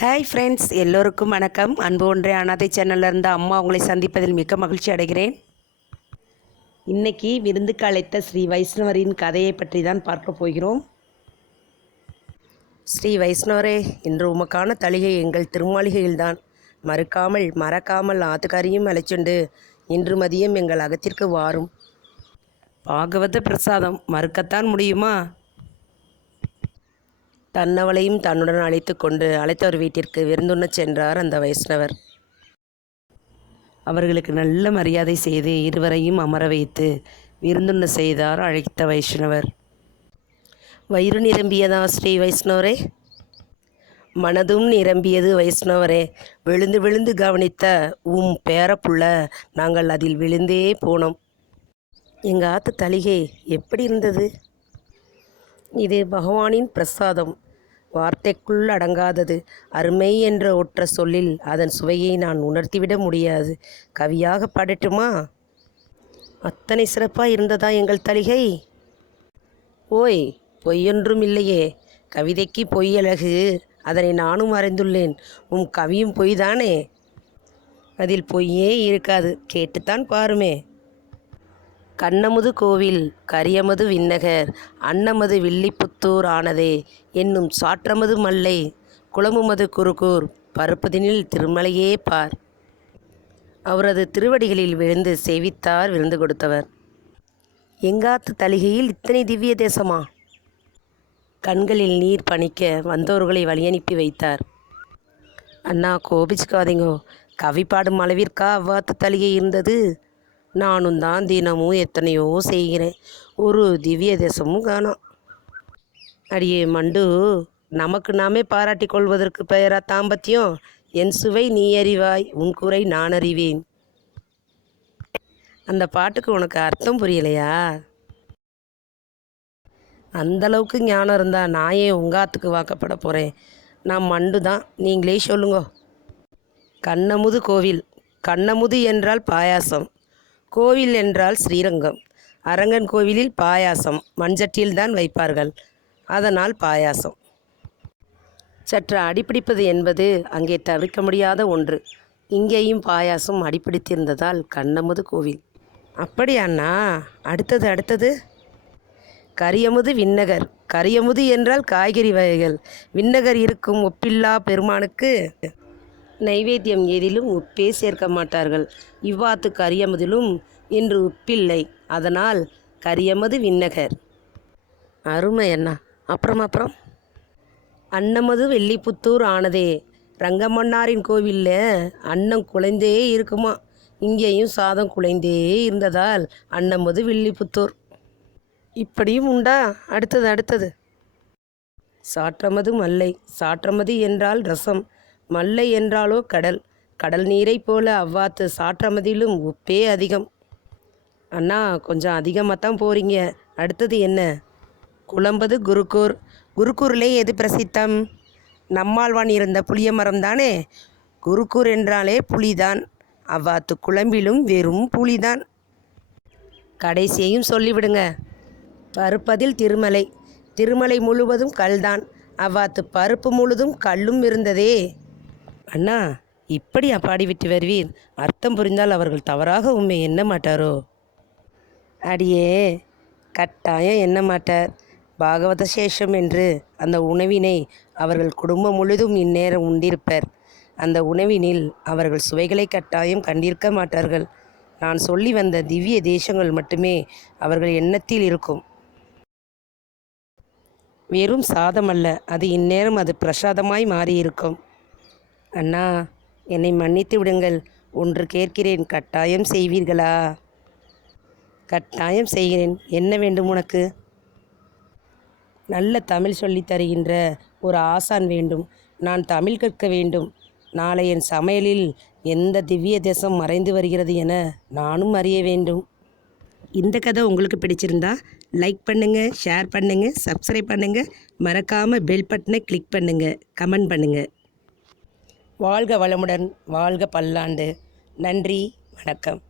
Hi friends எல்லோருக்கும் வணக்கம். அன்பு ஒன்றே அனாதை சேனலில் அம்மா உங்களை சந்திப்பதில் மிக்க மகிழ்ச்சி அடைகிறேன். இன்னைக்கு விருந்துக்கு அழைத்த ஸ்ரீ வைஷ்ணவரின் கதையை பற்றி தான் பார்க்க போகிறோம். ஸ்ரீ வைஷ்ணவரே இன்று உமக்கான தளிகை எங்கள் திருமாளிகையில்தான். மறுக்காமல் மறக்காமல் ஆத்துக்காரியும் அழைச்சுண்டு இன்று மதியம் எங்கள் அகத்திற்கு வாரும். பாகவத பிரசாதம் மறுக்கத்தான் முடியுமா? தன்னவளையும் தன்னுடன் அழைத்து கொண்டு அழைத்தவர் வீட்டிற்கு விருந்துண்ணச் சென்றார் அந்த வைஷ்ணவர். அவர்களுக்கு நல்ல மரியாதை செய்து இருவரையும் அமர வைத்து விருந்துண்ண செய்தார் அழைத்த வைஷ்ணவர். வயிறு நிரம்பியதா ஸ்ரீ வைஷ்ணவரே? மனதும் நிரம்பியது வைஷ்ணவரே. விழுந்து விழுந்து கவனித்த உம் பேரப்புள்ள நாங்கள் அதில் விழுந்தே போனோம். எங்கள் ஆத்து தலிகை எப்படி இருந்தது? இது பகவானின் பிரசாதம். வார்த்தைக்குள் அடங்காதது. அருமை என்ற ஒற்ற சொல்லில் அதன் சுவையை நான் உணர்த்திவிட முடியாது. கவியாக பாடட்டுமா? அத்தனை சிறப்பாக இருந்ததா எங்கள் தலிகை? ஓய் பொய்யொன்றும் இல்லையே. கவிதைக்கு பொய் அழகு. அதனை நானும் அறிந்துள்ளேன். உம் கவியும் பொய்தானே? அதில் பொய்யே இருக்காது. கேட்டுத்தான் பாருமே. கண்ணமுது கோவில் கரியமது விண்ணகர் அன்னமது வில்லிபுத்தூர் ஆனதே என்னும் சாற்றமது மல்லை குளமுமது குறுகூர் பருப்பதினில் திருமலையே பார். அவரது திருவடிகளில் விழுந்து சேவித்தார் விருந்து கொடுத்தவர். எங்காத்து தலிகையில் இத்தனை திவ்ய தேசமா? கண்களில் நீர் பணிக்க வந்தோர்களை வழியனுப்பி வைத்தார். அண்ணா கோபிச்சுக்காதீங்கோ. கவி பாடும் அளவிற்கா அவ்வாத்து தலிகை இருந்தது? நானும் தான் தினமும் எத்தனையோ செய்கிறேன். ஒரு திவ்ய தேசமும் காணோம் அடியே மண்டு நமக்கு நாமே பாராட்டி கொள்வதற்கு பெயரா தாம்பத்தியம்? என் சுவை நீ அறிவாய் உன் குறை நான் அறிவேன். அந்த பாட்டுக்கு உனக்கு அர்த்தம் புரியலையா? அந்தளவுக்கு ஞானம் இருந்தா நான் ஏன் உங்காத்துக்கு வாக்கப்பட போகிறேன் நான் மண்டு தான். நீங்களே சொல்லுங்க. கண்ணமுது கோவில். கண்ணமுது என்றால் பாயாசம். கோவில் என்றால் ஸ்ரீரங்கம். அரங்கன் கோவிலில் பாயாசம் மண்சட்டியில் தான் வைப்பார்கள். அதனால் பாயாசம். சற்று அடிப்பிடிப்பது என்பது அங்கே தவிர்க்க முடியாத ஒன்று. இங்கேயும் பாயாசம் அடிப்பிடித்திருந்ததால் கண்ணமுது கோவில். அப்படியாண்ணா அடுத்தது அடுத்தது? கரியமுது விண்ணகர். கரியமுது என்றால் காய்கறி வகைகள். விண்ணகர் இருக்கும் ஒப்பில்லா பெருமானுக்கு நைவேத்தியம் எதிலும் உப்பே சேர்க்க மாட்டார்கள். இவ்வாத்து கரியமதிலும் இன்று உப்பில்லை. அதனால் கரியமது விண்ணகர். அருமை அண்ணா. அப்புறம் அப்புறம்? அன்னமது வெள்ளிப்புத்தூர் ஆனதே. ரங்கமன்னாரின் கோவிலில் அன்னம் குலைந்தே இருக்குமா? இங்கேயும் சாதம் குலைந்தே இருந்ததால் அன்னமது வெள்ளிப்புத்தூர் இப்படியும் உண்டா? அடுத்தது அடுத்தது. சாற்றமது மல்லை சாற்றமது என்றால் ரசம். மல்லை என்றாலோ கடல். கடல் நீரைப் போல அவ்வாத்து சாற்றமதிலும் உப்பே அதிகம். அண்ணா கொஞ்சம் அதிகமாக தான் போகிறீங்க அடுத்தது என்ன? குழம்பது குருக்கூர். குருக்கூரிலே எது பிரசித்தம்? நம்மாழ்வான் இருந்த புளிய மரம் தானே குருக்கூர் என்றாலே புலிதான் அவ்வாத்து குழம்பிலும் வெறும் புலிதான் கடைசியையும் சொல்லிவிடுங்க. பருப்பதில் திருமலை. திருமலை முழுவதும் கல்தான். அவ்வாத்து பருப்பு முழுதும் கல்லும் இருந்ததே. அண்ணா இப்படியா பாடிவிட்டு வருவீர். அர்த்தம் புரிந்தால் அவர்கள் தவறாக உண்மை எண்ண மாட்டாரோ? அடியே கட்டாயம் எண்ண மாட்டார். பாகவத சேஷம் என்று அந்த உணவினை அவர்கள் குடும்பம் முழுதும் இந்நேரம் உண்டிருப்பர். அந்த உணவினில் அவர்கள் சுவைகளை கட்டாயம் கண்டிருக்க மாட்டார்கள். நான் சொல்லி வந்த திவ்ய தேசங்கள் மட்டுமே அவர்கள் எண்ணத்தில் இருக்கும். வெறும் சாதமல்ல அது இந்நேரம் அது பிரசாதமாய் மாறியிருக்கும். அண்ணா என்னை மன்னித்து விடுங்கள். ஒன்று கேட்கிறேன் கட்டாயம் செய்வீர்களா? கட்டாயம் செய்கிறேன். என்ன வேண்டும் உனக்கு? நல்ல தமிழ் சொல்லித் தருகின்ற ஒரு ஆசான் வேண்டும். நான் தமிழ் கற்க வேண்டும். நாளை என் சமையலில் எந்த திவ்ய தேசம் மறைந்து வருகிறது என நானும் அறிய வேண்டும். இந்த கதை உங்களுக்கு பிடிச்சிருந்தா லைக் பண்ணுங்கள் ஷேர் பண்ணுங்கள் சப்ஸ்கிரைப் பண்ணுங்கள் மறக்காமல் பெல் பட்டனை கிளிக் பண்ணுங்கள் கமெண்ட் பண்ணுங்கள் வாழ்க வளமுடன் வாழ்க பல்லாண்டு. நன்றி வணக்கம்.